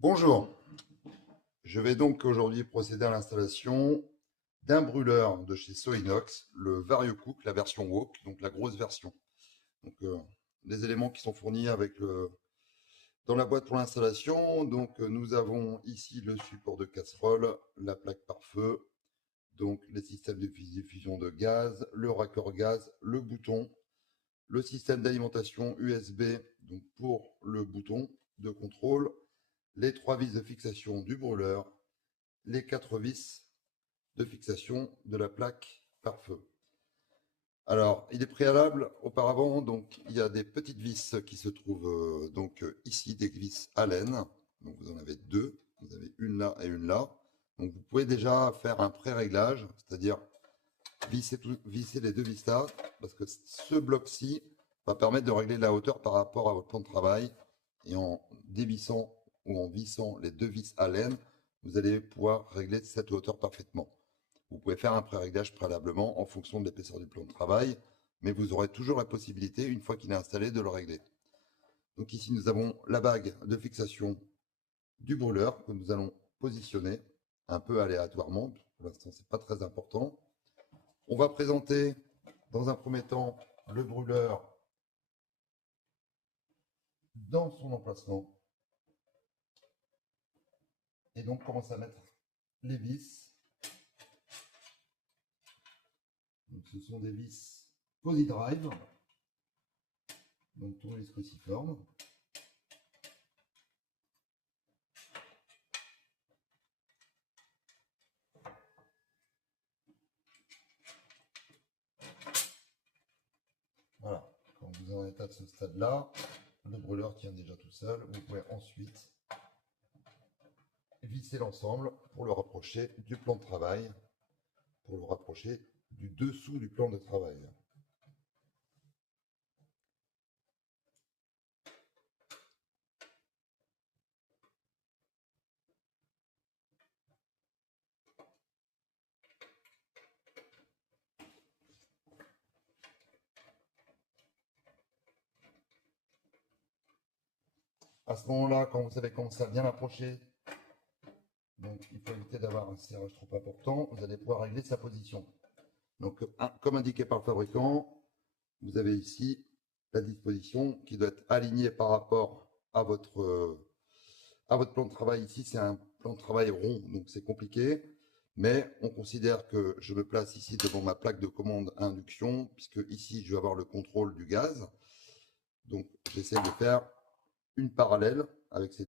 Bonjour, je vais donc aujourd'hui procéder à l'installation d'un brûleur de chez Soinox, le VarioCook, la version Wok, donc la grosse version. Donc les éléments qui sont fournis dans la boîte pour l'installation. Donc nous avons ici le support de casserole, la plaque pare-feu, donc les systèmes de diffusion de gaz, le raccord gaz, le bouton, le système d'alimentation USB donc pour le bouton de contrôle, les 3 vis de fixation du brûleur, les 4 vis de fixation de la plaque pare-feu. Alors, il est préalable auparavant, donc il y a des petites vis qui se trouvent ici, des vis Allen. Donc vous en avez deux, vous avez une là et une là. Donc vous pouvez déjà faire un pré-réglage, c'est-à-dire visser les deux vis là, parce que ce bloc-ci va permettre de régler la hauteur par rapport à votre plan de travail. Et en dévissant ou en vissant les deux vis Allen, vous allez pouvoir régler cette hauteur parfaitement. Vous pouvez faire un pré-réglage préalablement en fonction de l'épaisseur du plan de travail, mais vous aurez toujours la possibilité, une fois qu'il est installé, de le régler. Donc ici, nous avons la bague de fixation du brûleur que nous allons positionner un peu aléatoirement. Pour l'instant, ce n'est pas très important. On va présenter dans un premier temps le brûleur dans son emplacement et donc commencer à mettre les vis. Donc, ce sont des vis Posi-Drive, donc tournevis cruciforme. Voilà, quand vous en êtes à ce stade-là, le brûleur tient déjà tout seul. Vous pouvez ensuite visser l'ensemble pour le rapprocher du plan de travail, pour le rapprocher du dessous du plan de travail. À ce moment-là, quand vous avez commencé à bien approcher, donc il faut éviter d'avoir un serrage trop important, vous allez pouvoir régler sa position. Donc, comme indiqué par le fabricant, vous avez ici la disposition qui doit être alignée par rapport à votre plan de travail. Ici, c'est un plan de travail rond, donc c'est compliqué. Mais on considère que je me place ici devant ma plaque de commande à induction, puisque ici, je vais avoir le contrôle du gaz. Donc, j'essaie de faire une parallèle avec ces